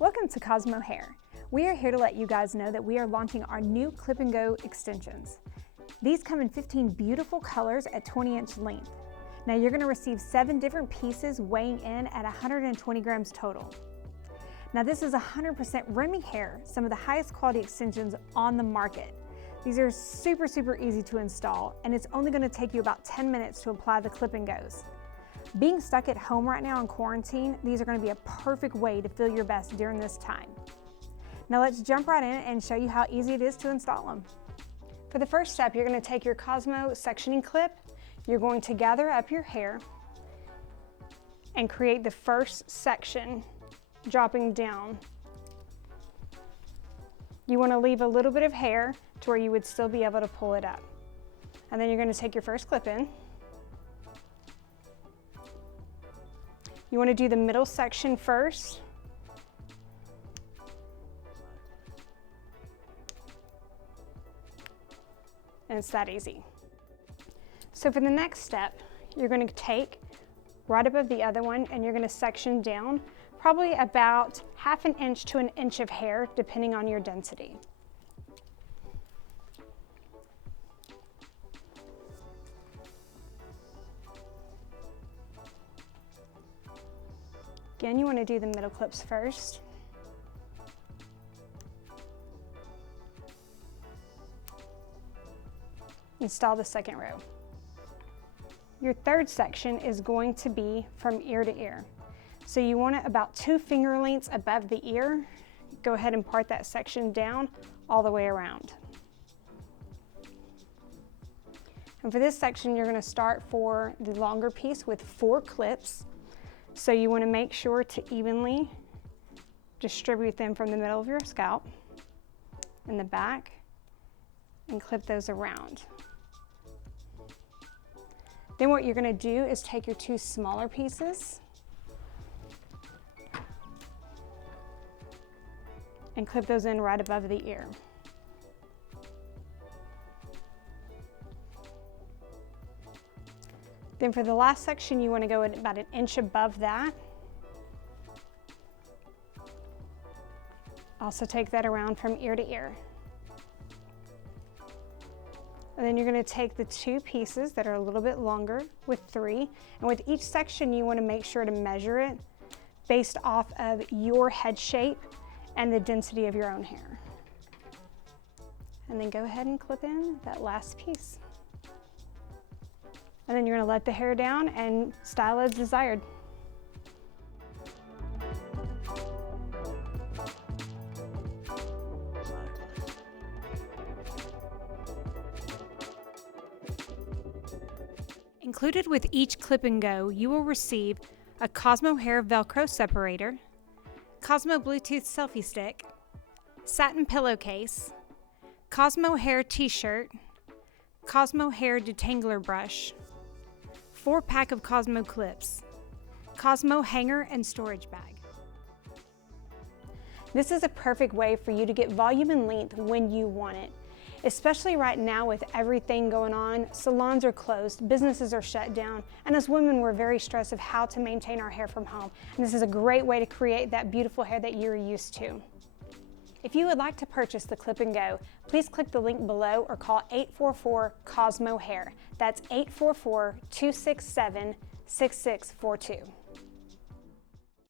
Welcome to Cosmo Hair. We are here to let you guys know that we are launching our new Clip-n-Go Extensions. These come in 15 beautiful colors at 20-inch length. Now you're going to receive 7 different pieces weighing in at 120 grams total. Now this is 100% Remy hair, some of the highest quality extensions on the market. These are super easy to install, and it's only going to take you about 10 minutes to apply the Clip-n-Go's. Being stuck at home right now in quarantine, these are going to be a perfect way to feel your best during this time. Now let's jump right in and show you how easy it is to install them. For the first step, you're going to take your Cosmo sectioning clip, you're going to gather up your hair and create the first section, dropping down. You want to leave a little bit of hair to where you would still be able to pull it up. And then you're going to take your first clip in. You want to do the middle section first. And it's that easy. So for the next step, you're going to take right above the other one and you're going to section down probably about ½ an inch to an inch of hair depending on your density. Again, you want to do the middle clips first. Install the second row. Your third section is going to be from ear to ear. So you want it about 2 finger lengths above the ear. Go ahead and part that section down all the way around. And for this section, you're going to start for the longer piece with 4 clips. So you want to make sure to evenly distribute them from the middle of your scalp in the back and clip those around. Then what you're going to do is take your 2 smaller pieces and clip those in right above the ear. Then for the last section, you want to go at about 1 inch above that. Also take that around from ear to ear. And then you're going to take the 2 pieces that are a little bit longer with 3. And with each section, you want to make sure to measure it based off of your head shape and the density of your own hair. And then go ahead and clip in that last piece. And then you're going to let the hair down and style as desired. Included with each Clip-n-Go, you will receive a Cosmo Hair Velcro separator, Cosmo Bluetooth selfie stick, satin pillowcase, Cosmo Hair t-shirt, Cosmo Hair detangler brush, 4-pack of Cosmo clips, Cosmo hanger and storage bag. This is a perfect way for you to get volume and length when you want it. Especially right now with everything going on, salons are closed, businesses are shut down, and as women we're very stressed of how to maintain our hair from home. And this is a great way to create that beautiful hair that you're used to. If you would like to purchase the Clip-n-Go, please click the link below or call 844-COSMO-HAIR. That's 844-267-6642.